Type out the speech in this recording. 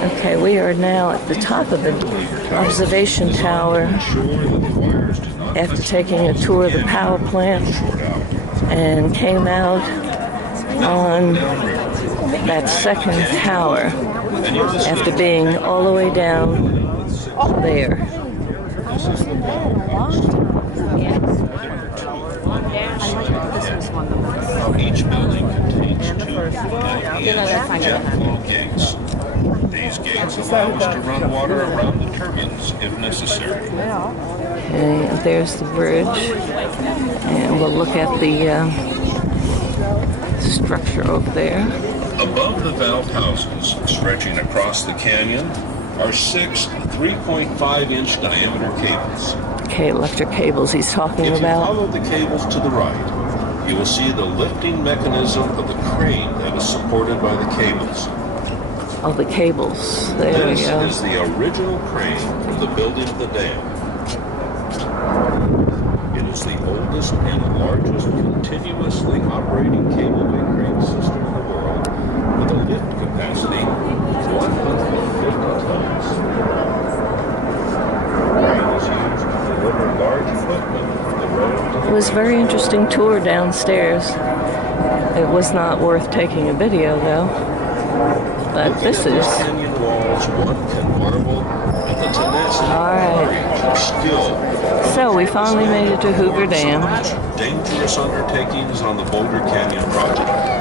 Okay, we are now at the top of the observation tower after taking a tour of the power plant and came out on that second tower after being all the way down there. Each building contains two jet flow gates. These gates allow us to run water around the turbines if necessary. Okay, and there's the bridge, and we'll look at the structure over there. Above the valve houses, stretching across the canyon, are 6 3.5-inch diameter cables. Okay, electric cables he's talking about. If you follow the cables to the right, you will see the lifting mechanism of the crane that is supported by the cables. Oh, the cables. There we go. This is the original crane from the building of the dam. It is the oldest and largest continuously operating cableway crane system in the world with a lift capacity of 150 tons. The crane is used to deliver large equipment from the road to the It was a very interesting tour downstairs. It was not worth taking a video, though. But this is... canyon walls, one can marvel at the tenacity and skill. So we finally made it to Hoover Dam. Dangerous undertakings on the Boulder Canyon project.